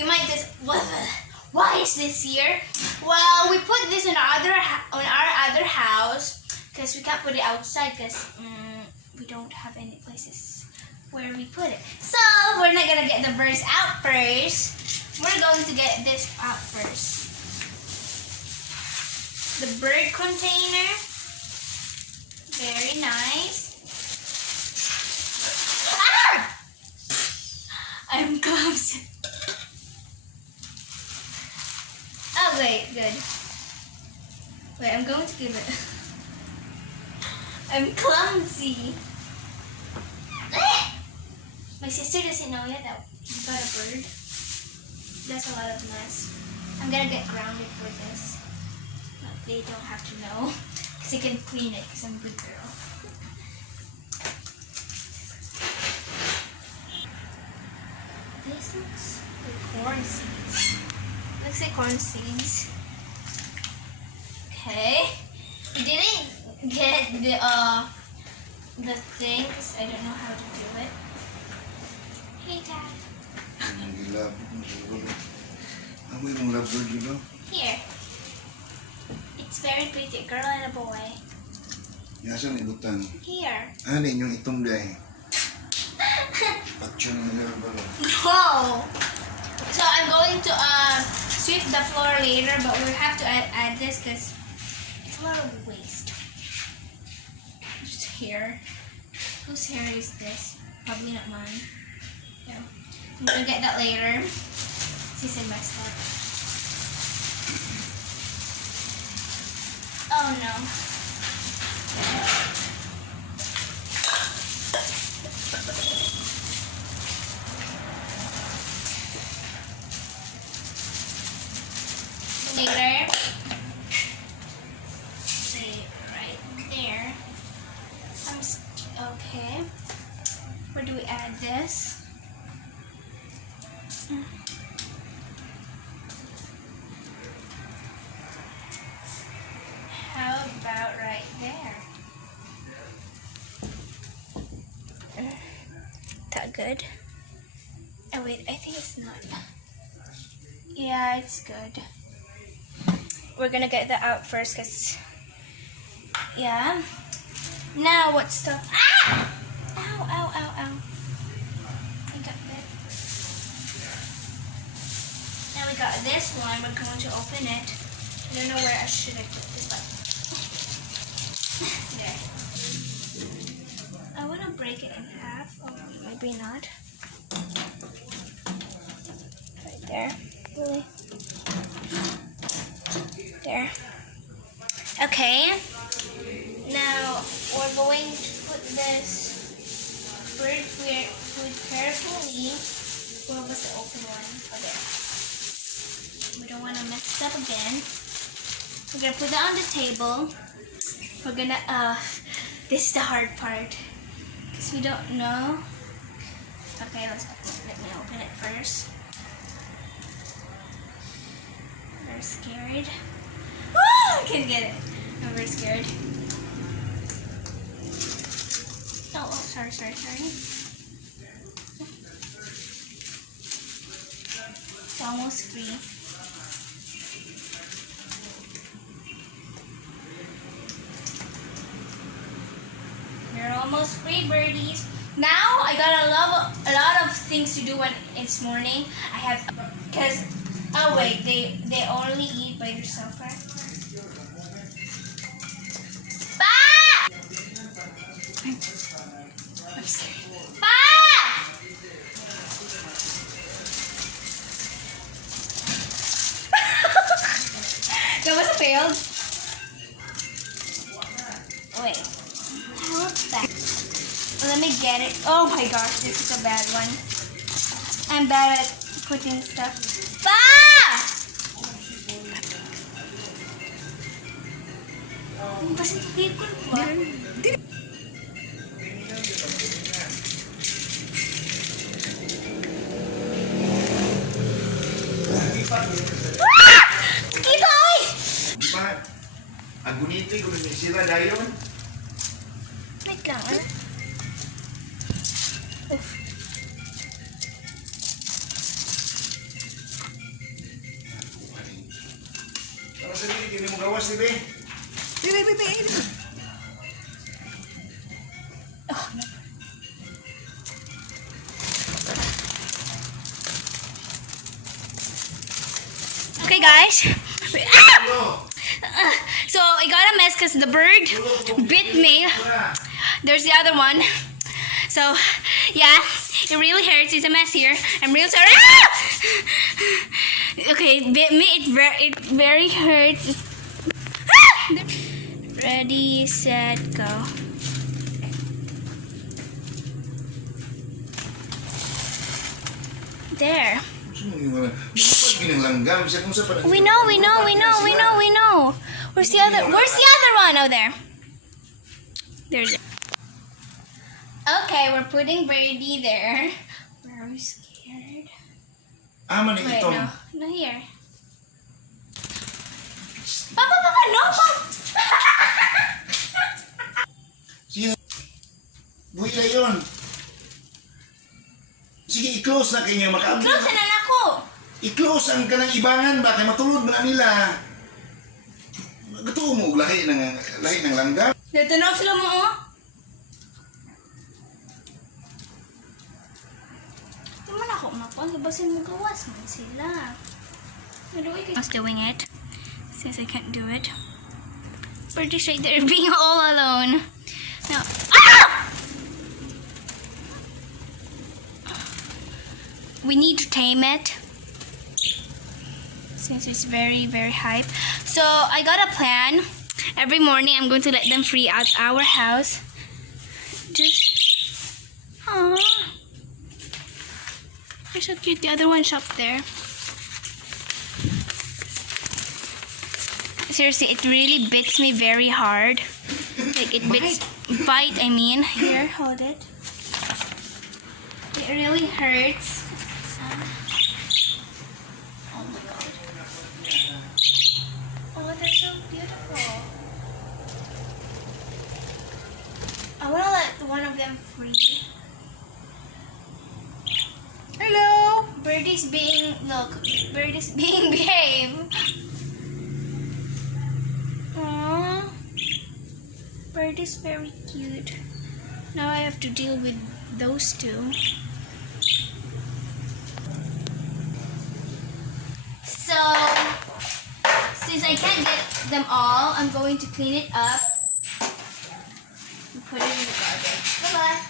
You might just, why is this here? Well, we put this in our other house because we can't put it outside because we don't have any places where we put it. So we're not gonna get the birds out first. We're going to get this out first. The bird container, very nice. Ah! I'm clumsy. Oh wait, good. Wait, I'm going to give it. I'm clumsy. My sister doesn't know yet that you got a bird. That's a lot of mess. I'm gonna get grounded for this. But they don't have to know. Because they can clean it because I'm a good girl. This looks like corn seeds. Looks like corn seeds. Okay. We didn't get the thing because I don't know how to do it. Hey, Dad. Here. It's very pretty, a girl and a boy. Yasan ilutan. Here. Ano yung itong day? Action na ba? No. So I'm going to sweep the floor later, but we have to add this because it's a lot of waste. Just hair. Whose hair is this? Probably not mine. Yeah. I'm gonna get that later. Since I messed up. Oh no. Later. See, right there. Okay. Where do we add this? How about right there? That good? Oh wait, I think it's not. Yeah, it's good. We're gonna get that out first because, yeah. Now what stuff? Ah! Ow, ow, ow, ow. I got that. Now we got this one. We're going to open it. I don't know where I should have put this, but there. I want to break it in half. Oh, maybe not. Right there. Really? There. Okay. Now we're going to put this bird food carefully. Where was the open one? Oh, there. We don't want to mess it up again. We're gonna put that on the table. We're gonna this is the hard part because we don't know. Okay, let me open it first. Very scared. Oh, I can't get it. I'm very scared. Oh, sorry. It's almost free. You're almost free, birdies. Now I got a lot of things to do when it's morning. I have because oh wait, they only eat by themselves, right? Ah! I'm scared. Ah! That was a failed. Wait. Let me get it. Oh my gosh, this is a bad one. I'm bad at putting stuff. Ah! Aguniti kung sila dayon. Wait lang, ah. Oof. Hindi mo gawas, Tibe. Okay, guys. Ah! Ano? So I got a mess because the bird bit me. There's the other one. So yeah, it really hurts. It's a mess here. I'm real sorry. Ah! Okay, bit me. It very hurts. Ah! Ready, set, go. There. We know. Where's the other one? Oh, there. There's it. Okay, we're putting Birdie there. We're scared. Aman ni Wait, itong. no, here. Papa, no, Papa. Sige. Buhay na yun. Sige, i-close na kayo. Close na ako. I-close ang kanang ibangan ba? Kaya matulog na nila. Gusto mo lahi ng langgam. Natanaw sila mo, oh. Naman ako umapon. Labasin mo gawas man sila. I was doing it. Since I can't do it. Pretty sure they're being all alone. Now, ah! We need to tame it. Since it's very, very hype. So, I got a plan. Every morning, I'm going to let them free out our house. Just... Aww. They're so cute. The other one's up there. Seriously, it really bits me very hard. Like, it bite, I mean. Here, hold it. It really hurts. Oh my god. Oh, they're so beautiful. I want to let one of them free. Hello! Birdie's being behave. Aww. Birdie's very cute. Now I have to deal with those two. So, since I can't get them all, I'm going to clean it up and put it in the garbage. Bye-bye.